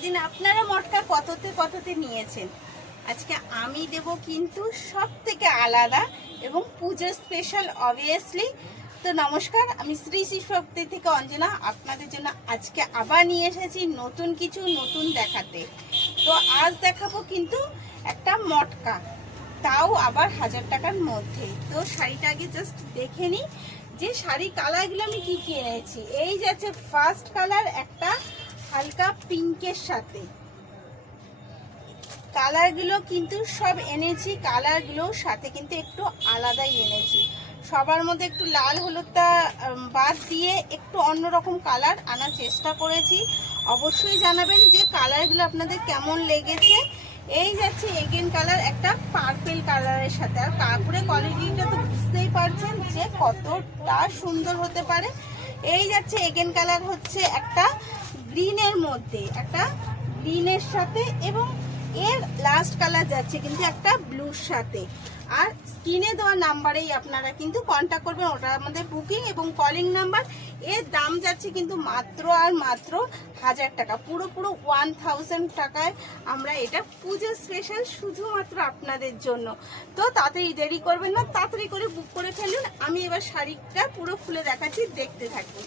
এতদিন আপনারা মটকা কততে নিয়েছেন, আজকে আমি দেব কিন্তু সব থেকে আলাদা এবং পুজো স্পেশাল অবভিয়াসলি। তো নমস্কার, আমি শ্রী শ্রী শক্তি থেকে অঞ্জনা আপনাদের জন্য আজকে আবার নিয়ে এসেছি নতুন কিছু নতুন দেখাতে। তো আজ দেখাবো কিন্তু একটা মটকা, তাও আবার 1000 টাকার মধ্যে। তো শাড়িটা আগে জাস্ট দেখে নিই যে শাড়ি কালারগুলো আমি কি কি এনেছি। এই যাচ্ছে ফার্স্ট কালার একটা হালকা পিঙ্কের সাথে, কালারগুলো কিন্তু সব এনেছি, কালারগুলোর সাথে কিন্তু একটু আলাদাই এনেছি। সবার মধ্যে একটু লাল হলুদটা বাদ দিয়ে একটু অন্যরকম কালার আনার চেষ্টা করেছি। অবশ্যই জানাবেন যে কালারগুলো আপনাদের কেমন লেগেছে। এই যাচ্ছে এগেন কালার একটা পার্পেল কালারের সাথে, আর কাপড়ের কোয়ালিটিটা তো বুঝতেই পারছেন যে কতটা সুন্দর হতে পারে। এই যাচ্ছে এগেন কালার হচ্ছে একটা গ্রিনের মধ্যে, একটা গ্রিনের সাথে, এবং এর লাস্ট কালার যাচ্ছে কিন্তু একটা ব্লুর সাথে। আর স্ক্রিনে দেওয়া নাম্বারেই আপনারা কিন্তু কন্ট্যাক্ট করবেন, ওটা আমাদের বুকিং এবং কলিং নাম্বার। এর দাম যাচ্ছে কিন্তু মাত্র আর মাত্র 1000 টাকা, পুরো 1000 টাকায় আমরা এটা পুজো স্পেশাল শুধুমাত্র আপনাদের জন্য। তো তাড়াতাড়ি দেরি করবেন না, তাড়াতাড়ি করে বুক করে ফেলুন। আমি এবার শাড়িটা পুরো খুলে দেখাচ্ছি, দেখতে থাকুন।